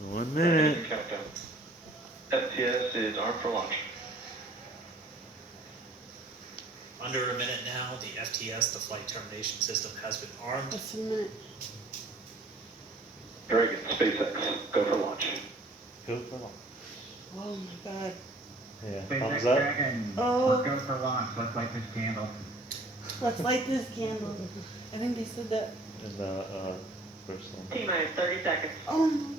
1 minute. Countdown. FTS is armed for launch. Under a minute now, the FTS, the flight termination system, has been armed. Just a minute. Dragon, SpaceX, go for launch. Go for launch. Oh my god. Yeah, SpaceX thumbs up. Dragon, Oh. go for launch. Let's light this candle. Let's light this candle. I think they said that. And the first one. T-minus 30 seconds. Oh my god.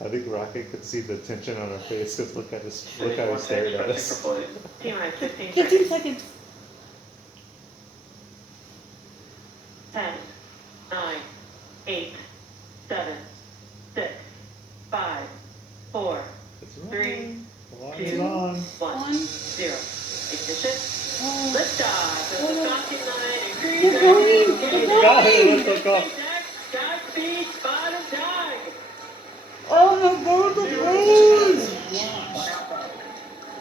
I think Rocket could see the tension on her face because look how he stared at us. T-minus 15 15 seconds. seconds. 10, 9, 8, 7, 6, 5, 4, It's 3, running. The line 2, is on. 1, 0. Ignition. Oh. Liftoff. The Wisconsin line increase. They're going. They're Got it. going. Let's go. Godspeed, bottom time. Oh my god, the birds. Launch.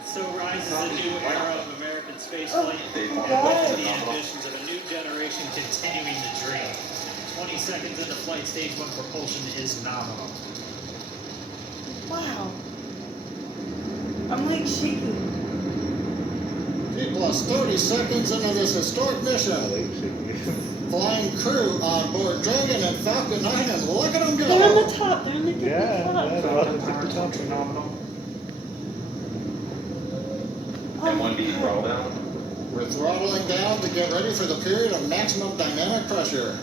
So rises a new era of American spaceflight God. with the ambitions of a new generation continuing the dream. 20 seconds into flight, stage 1 propulsion is nominal. Wow. I'm like shaking. T plus 30 seconds into this historic mission. Flying crew on board Dragon and Falcon 9, and look at them go. They're on the top. They're on the tippy Yeah, top. yeah. Falcon power top phenomenal. Oh my M1B God. throttle down. We're throttling down to get ready for the period of maximum dynamic pressure.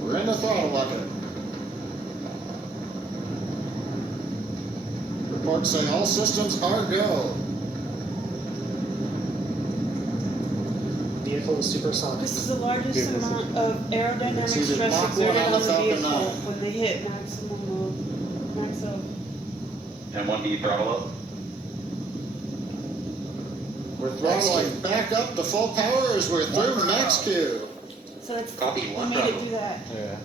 We're in the throttle bucket. Reports say all systems are go. Vehicle is supersonic. This is the largest Give us a- amount of aerodynamic It's either stress Mach 1 exerted on on the the Falcon vehicle 9. when they hit maximum load. Max up. M1B throttle up. We're throttling back up to full power as we're through max Q. So it's Copy, we one made it Bravo. do that. Yeah.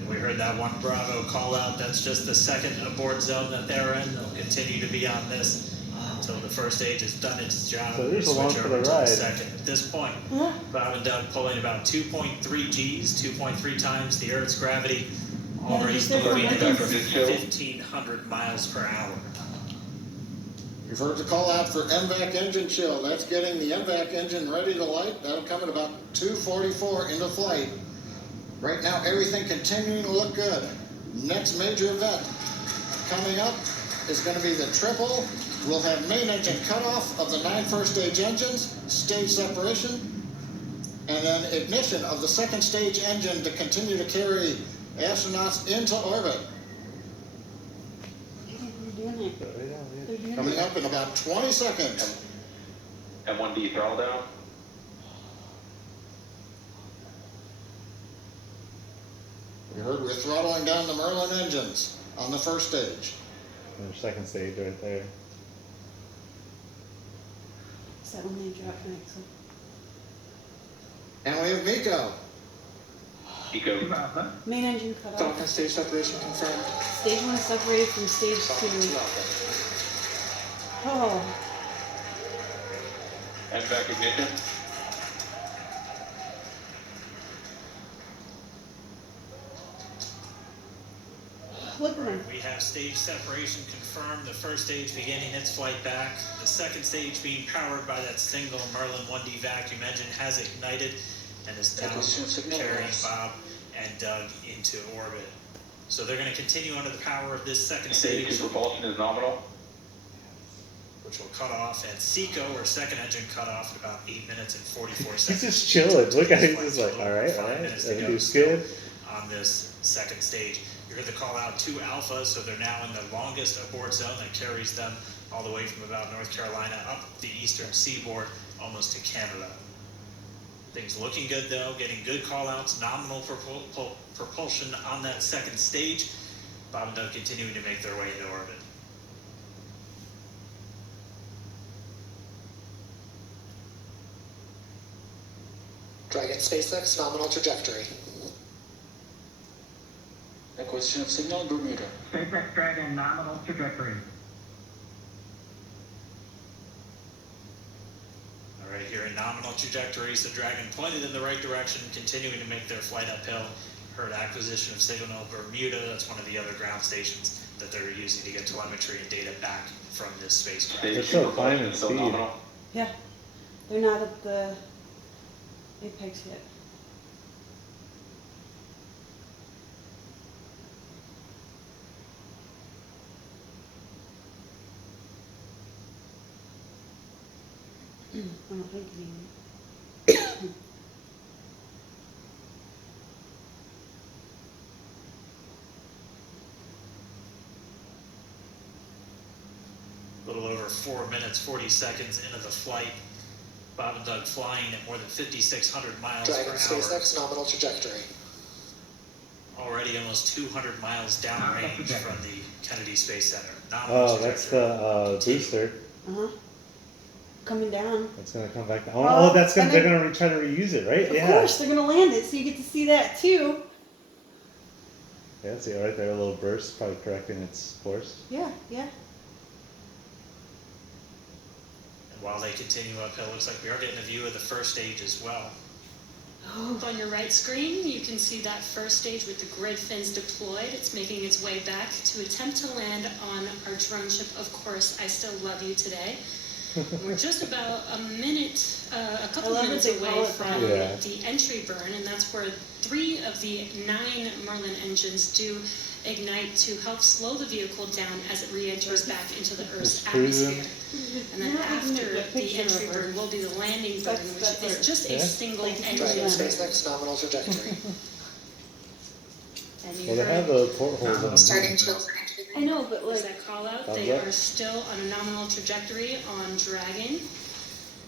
And we heard that 1 Bravo call out. That's just the second abort zone that they're in. They'll continue to be on this until the first stage has done its job. So there's We a long switch for the over to ride. second. At this point, Huh? Bob and Doug pulling about 2.3 Gs, 2.3 times the Earth's gravity, already just there for moving at nothing. 1,500 miles per hour. You've heard the call out for MVAC engine chill. That's getting the MVAC engine ready to light. That'll come at about 2:44 into flight. Right now, everything continuing to look good. Next major event coming up is going to be the triple. We'll have main engine cutoff of the 9 first stage engines, stage separation, and then ignition of the second stage engine to continue to carry astronauts into orbit. They're doing it. They're doing Coming it. up in about 20 seconds. M1D throttle down. You heard we're throttling down the Merlin engines on the first stage. Their second stage right there. Is that when they drop next? And we have Miko. Eco. Alpha. Main engine cut off. Falcon stage separation confirmed. Stage 1 separated from stage 2. Oh. MVAC ignition. Look at them. We have stage separation confirmed, the first stage beginning its flight back. The second stage being powered by that single Merlin 1D vacuum engine has ignited and is now carrying Bob and Doug into orbit. So they're going to continue under the power of this second Stage stage, 2 propulsion is nominal. which will cut off at SECO, or second engine cut off at about 8 minutes and 44 He's seconds. just chilling. Look at him. He's like, Flight's a all little right, over all 5 right. minutes to go Everything's still good. on this second stage. You heard the call out to Alpha, so they're now in the longest abort zone that carries them all the way from about North Carolina up the eastern seaboard, almost to Canada. Things looking good though, getting good call outs, nominal propulsion on that second stage. Bob and Doug continuing to make their way into orbit. Dragon SpaceX nominal trajectory. Acquisition of signal Bermuda. SpaceX Dragon nominal trajectory. here in nominal trajectories, the Dragon pointed in the right direction, continuing to make their flight uphill. Heard acquisition of Signal Bermuda, that's one of the other ground stations that they're using to get telemetry and data back from this spacecraft. They're Stage still two climbing propulsion, still speed. nominal. Yeah. They're not at the apex yet. I don't think he. A little over 4 minutes, 40 seconds into the flight. Bob and Doug flying at more than 5,600 miles Dragon per hour. SpaceX nominal trajectory. Already almost 200 miles downrange from the Kennedy Space Center. Nominal Oh, that's trajectory. the booster. Uh-huh. Coming down. It's gonna come back down. Oh, Oh, that's gonna, and they're gonna try to reuse it, right? Of Yeah. course, they're gonna land it, so you get to see that too. Yeah, see right there, a little burst, probably correcting its course. Yeah, yeah. And while they continue uphill, looks like we are getting a view of the first stage as well. On your right screen, you can see that first stage with the grid fins deployed. It's making its way back to attempt to land on our drone ship, Of Course, I Still Love You Today. We're just about a couple I love minutes that they call away it from that. the entry burn, and that's where 3 of the 9 Merlin engines do ignite to help slow the vehicle down as it re-enters back into the Earth's Just cruising. atmosphere. And then You're not even after gonna get a the picture entry of her. burn will be the landing burn, That's- which that's is her. just a Yeah. single Like, engine. Dragon Yeah. SpaceX nominal trajectory. And you Well, they heard have the portholes on. Starting I know, but Is like, that call out? Thumbs They up. are still on a nominal trajectory on Dragon,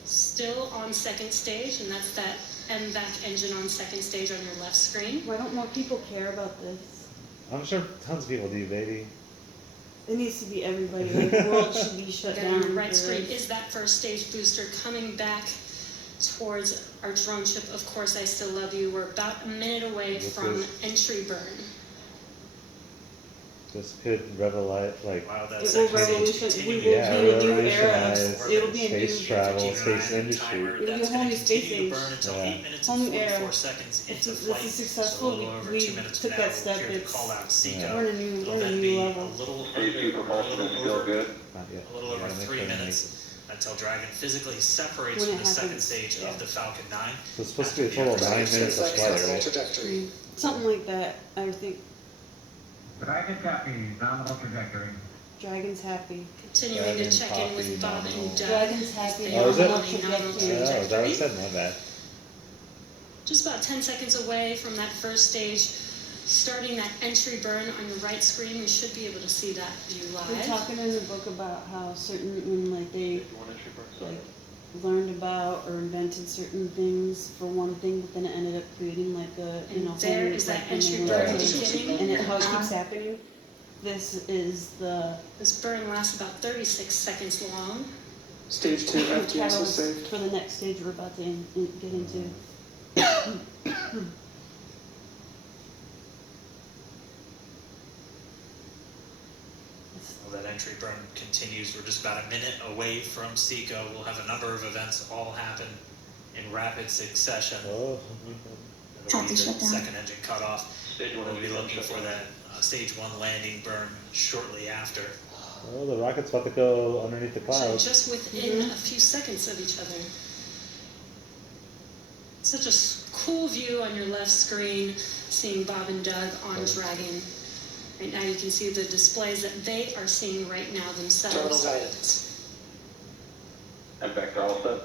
still on second stage, and that's that MVAC engine on second stage on your left screen. why don't more people care about this? I'm sure tons of people do, baby. It needs to be everybody. Like, the world should be shut Then down. on your right for screen this. is that first stage booster coming back towards our drone ship, Of Course I Still Love You. We're about a minute away This from is- entry burn. This could revolutionize, like, Wow, that It will second stage revolution. We continuing. will Yeah, be in a new era. revolutionize It'll be a new space travel, Keep an eye space on the industry. timer. It'll be a That's whole gonna new space continue to age. burn until Yeah. 8 minutes Whole and new era. 44 seconds If into this flight. is So a successful, little over we 2 minutes took from now, that step. we'll hear the It's call out Seco. we're in a new, It'll we're in a then new be level. a little Stage two propulsion is still good. Not yet. A little over Yeah, 3 they're gonna minutes until Dragon physically separates When from it the second happens, stage yeah. of the Falcon 9. make- So it's supposed to be a total of After the 9 upper minutes of SpaceX flight, nominal right? trajectory. Something like that. I think Dragon copy, nominal trajectory. Dragon's happy. Continuing Dragon to check in copy, with Bob nominal. and Doug. Dragon's happy. They Oh, is are it? on a nominal Oh, is that what I trajectory. said? My bad. Just about 10 seconds away from that first stage, starting that entry burn on your right screen. We should be able to see that view We're live. talking in the book about how certain, when like they Stage one entry burn, sorry. like learned about or invented certain things for one thing, but then it ended up creating like a, you And know, there whole, is like, that when they entry went burn to- beginning. and it, how it keeps happening. This is the This burn lasts about 36 seconds long. Stage 2 FTS is catalyst saved. for the next stage we're about to get into. Well, that entry burn continues. We're just about a minute away from Seco. We'll have a number of events all happen in rapid succession. Oh. It'll be the second engine cutoff. Stage one We'll be engine looking shut for down. that stage 1 landing burn shortly after. Oh, the rocket's about to go underneath the Actually, clouds. just within a few seconds of each other. Such a cool view on your left screen, seeing Bob and Doug on Dragon. Right now you can see the displays that they are seeing right now Terminal themselves. guidance. And back to all set.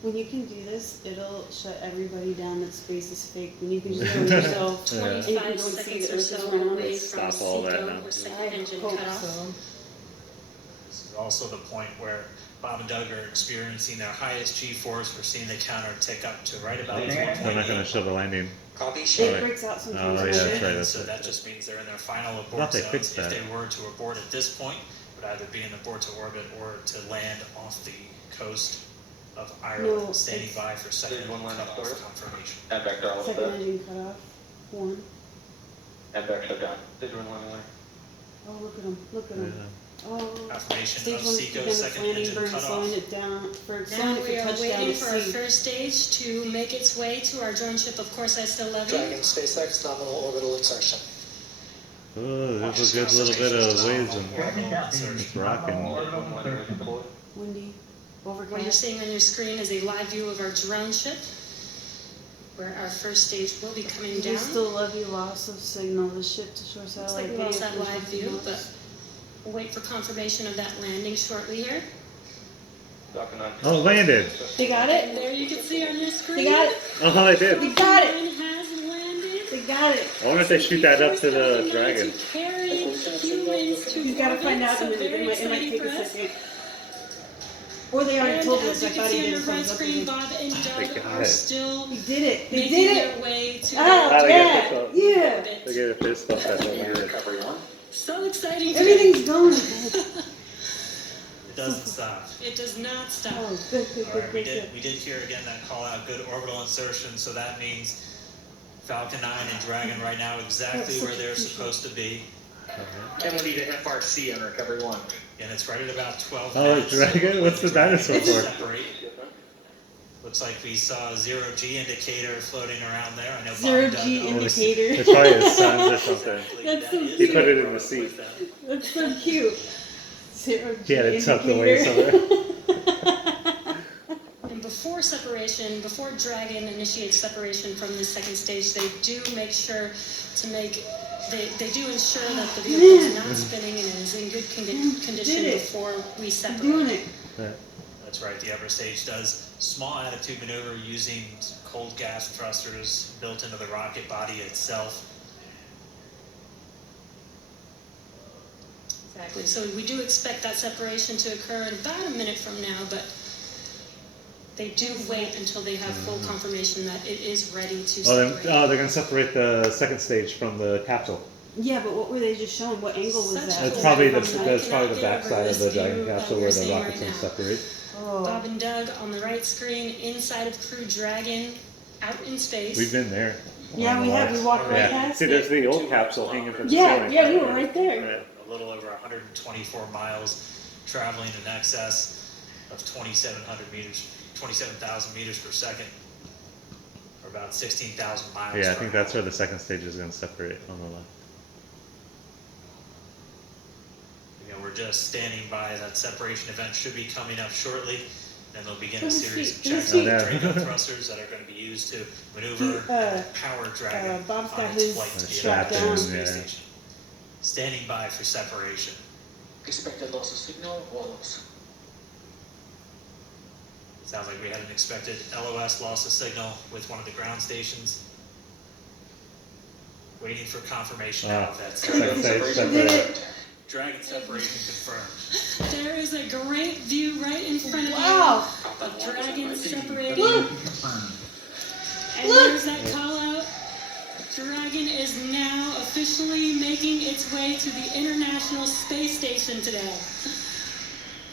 When you can do this, it'll shut everybody down that space is fake. When you can just go yourself. Yeah. 25 seconds or so away from Stop all that Seco now. or I second engine hope cutoff. so. This is also the point where Bob and Doug are experiencing their highest G-force. We're seeing the counter tick up to right about They're not 1.8. show the landing. Copy It show. breaks out sometimes. Oh, yeah, doesn't that's it? right. And so that just means they're in their final abort thought they zones. fixed If that. they were to abort at this point, it would either be in abort to orbit or to land off the coast of Ireland, No, standing it's- by for second Stage one landing cutoff start. confirmation. And back to all Second set. engine cut off. One. And back shut down. Stage one landing. Oh, look at him. Look at him. Oh, Affirmation stage of one Seco's begins second landing engine burn, cutoff. slowing it down for Now slowing it we for are touchdown waiting at for our sea. first stage to make its way to our drone ship. Of course, I still love you. Dragon SpaceX nominal orbital insertion. Oh, there's a good little bit of waves in Dragon Copy, It's rocking. nominal orbital insertion. Windy, What you're overcast. seeing on your screen is a live view of our drone ship, where our first stage will be coming We down. still love you. Loss of signal. The ship to shore Looks satellite like we video. also have live transmission view, loss. but we'll wait for confirmation of that landing shortly here. Falcon 9. Oh, it landed. They got And it. there you can see on your screen. They got it. Oh, I did. They got it. Falcon 9 has landed. They got it. I wonder if they shoot that up to the Falcon 9 dragon. to carry humans to You gotta find out in a orbit, so minute. It might very take a exciting for us. second. Or they already And told as us. you I can thought he see on did your a right thumbs up. screen, Bob and They Doug got are it. still He did it. They making did their it. way to Ah, their they got yeah. this up. Yeah. orbit. They gave a fist bump at that Recovery 1. So exciting today. Everything's going. It doesn't stop. It does not stop. Oh, good, good, All good, right, we good, did hear again that call out, good orbital insertion, so that means Falcon 9 and Dragon right now exactly where they're supposed to be. Kennedy to FRC on recovery 1. And it's right at about 12 Oh, minutes. Dragon? What's the dinosaur It's for? separate. Looks like we saw a zero-G indicator floating around there. I know Bob Zero and Doug G know indicator. It's probably his sons or something. exactly That's that so is He put it in going the seat. with them. That's so cute. Zero G He had it tucked away indicator. somewhere. And before separation, before Dragon initiates separation from the second stage, they do make sure to make, they do ensure that the vehicle is not spinning and is in good condition Did it. before we I'm separate. doing it. That's right, the upper stage does small attitude maneuver using cold gas thrusters built into the rocket body itself. Exactly. So we do expect that separation to occur in about a minute from now, but they do wait until they have full confirmation that it is ready to separate. They're going to separate the second stage from the capsule. Yeah, but what were they just showing? What angle was Such that? That's cool. probably the From that's that. probably the Cannot get backside over of the this Dragon view that capsule we're where the seeing rockets right can now. separate. Oh. Bob and Doug on the right screen, inside of Crew Dragon, out in space. We've been there. Yeah, we have. We walked right Yeah. past See, there's it. the old capsule hanging from the Yeah, ceiling. yeah, we were right there. A little over 124 miles, traveling in excess of 2,700 meters, 27,000 meters per second, or about 16,000 miles. Yeah, I per think hour. that's where the second stage is going to separate on the left. You know, we're just standing by. That separation event should be coming up shortly. Then they'll begin a Let me series see, of let checks me on the see. Draco thrusters that are going to be used to maneuver and power Dragon Bob's on got its his flight to the strapped International down. Space Yeah. Station. Standing by for separation. Expected loss of signal, walls. Sounds like we had an expected LOS loss of signal with one of the ground stations. Waiting for confirmation now of that Second stage Did separate. it. Dragon separation confirmed. There is a great view right in front of Wow. you of Dragon separating. Look. Confirmed. And Look. there's that call out. Dragon is now officially making its way to the International Space Station today.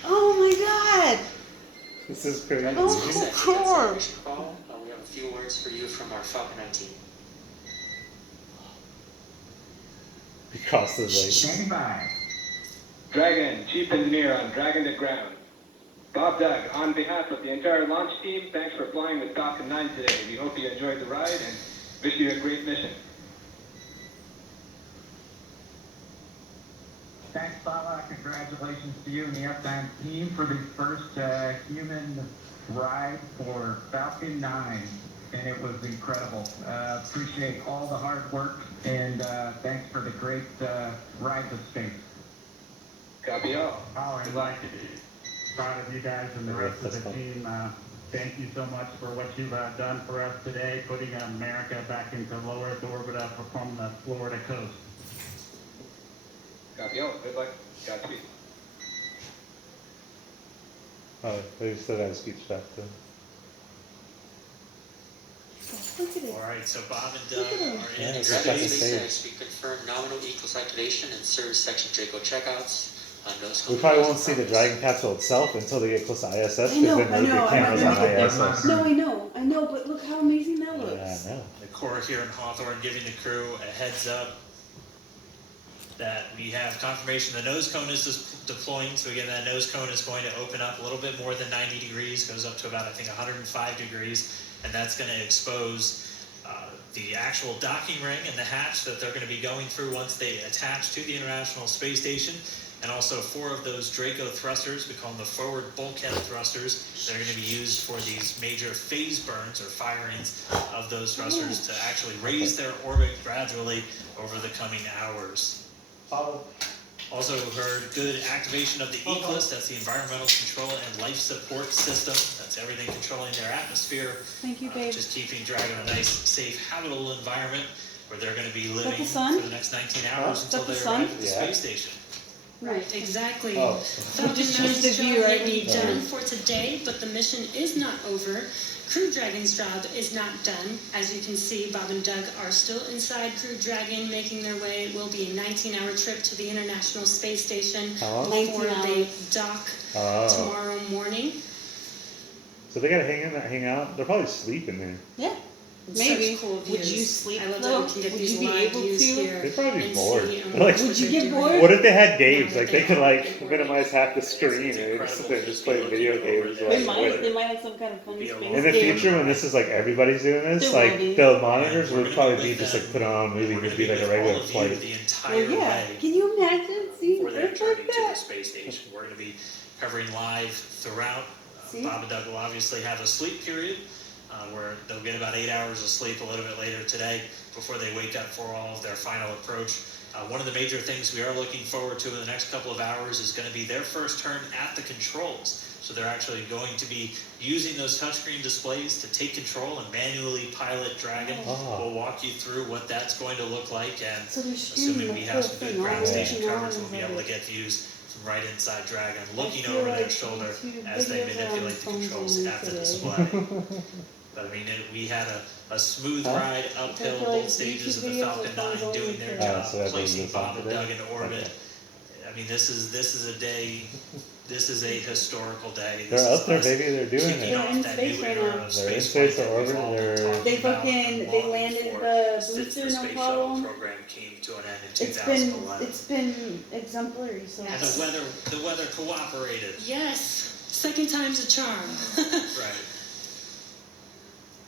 Oh my God. This is crazy. Oh, cool. We have a few words for you from our Falcon 9 team. Because the like. Standing by. Dragon, Chief Engineer on Dragon to Ground. Bob Doug, on behalf of the entire launch team, thanks for flying with Falcon 9 today. We hope you enjoyed the ride and wish you a great mission. Thanks, Bala. Congratulations to you and the F9 team for the first human ride for Falcon 9. And it was incredible. Appreciate all the hard work and thanks for the great ride to space. Copy all. Oh, I'd like to be proud of you guys and the rest of the team. Thank you so much for what you've done for us today, putting America back into low Earth orbit from the Florida coast. Copy all. Good luck. Godspeed. Oh, they still got a speech back then. Look at it. All right, so Bob and Doug Look at him. are Yeah, in it's space. like a SpaceX, we confirm nominal equals activation and service section Draco checkouts. We probably won't see the Dragon capsule itself until they get close to ISS because I know, then I there'll know, be cameras I on know. ISS. No, I know, but look how amazing that looks. Yeah, I know. The Corps here in Hawthorne giving the crew a heads up. that we have confirmation the nose cone is deploying. So again, that nose cone is going to open up a little bit more than 90 degrees, goes up to about, I think, 105 degrees, and that's going to expose the actual docking ring and the hatch that they're going to be going through once they attach to the International Space Station. And also 4 of those Draco thrusters, we call them the forward bulkhead thrusters, that are going to be used for these major phase burns or firings of those thrusters to actually raise their orbit gradually over the coming hours. Also heard good activation of the ECLSS, that's the Environmental Control and Life Support System. That's everything controlling their atmosphere. Thank you, babe. Just keeping Dragon a nice, safe, habitable environment where they're going to be living the sun? for the next 19 hours until the they sun? arrive at the space station. Right, exactly. Oh. Falcon Just 9's change the job view, right? may be done for today, but the mission is not over. Crew Dragon's job is not done. As you can see, Bob and Doug are still inside Crew Dragon, making their way. It will be a 19-hour trip to the International Space Station before 19 they hours. dock tomorrow morning. So they gotta hang out. They'll probably sleep in there. Yeah. It's Maybe. such cool Would views. you sleep, I love though? that we can get Would these you be live able views to? here They'd probably be and bored. see and Like, watch Would what you they're get doing. bored? What if they had games? Now Like that they could are like recording. minimize half the screen and they just play video games. They Like, might have some kind of funny Be a space in the game. future, when this is like everybody's doing this, There will like be. the monitors And we're would gonna probably be with just them. like put on a movie, We're would gonna be like a with regular all of you flight. the entire Well, yeah. way Can you imagine seeing for their Earth journey like to the that? space station. We're going to be covering live throughout. See? Bob and Doug will obviously have a sleep period where they'll get about 8 hours of sleep a little bit later today before they wake up for all of their final approach. One of the major things we are looking forward to in the next couple of hours is going to be their first turn at the controls. So they're actually going to be using those touchscreen displays to take control and manually pilot Dragon. Oh. We'll walk you through what that's going to look like, and So they're streaming assuming the we whole have some good thing, all ground the station 18 coverage, hours we'll be of able to it. get views from right inside Dragon, looking feel over their like shoulder YouTube as they videos are on manipulate the phones controls only at the today. display. But I mean, we had a smooth ride uphill, I feel like both stages of YouTube the videos Falcon are phones 9 doing only their today. job, So everyone placing gets on Bob and today? Doug in orbit. Okay. I mean, this is a day. This is a historical day. They're up there, us baby. They're doing kicking it. They're off in that space new right era now. of They're in space space, flight they're that we've all been orbiting, talking They about fucking- and they longing landed for the since booster, the no space problem. shuttle program came to an end in It's 2011. been exemplary. So And the weather cooperated. Yes, second time's a charm. Right.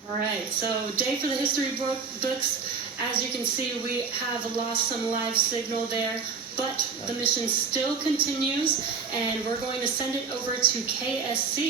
All right, so day for the history books. As you can see, we have lost some live signal there, but the mission still continues, and we're going to send it over to KSC.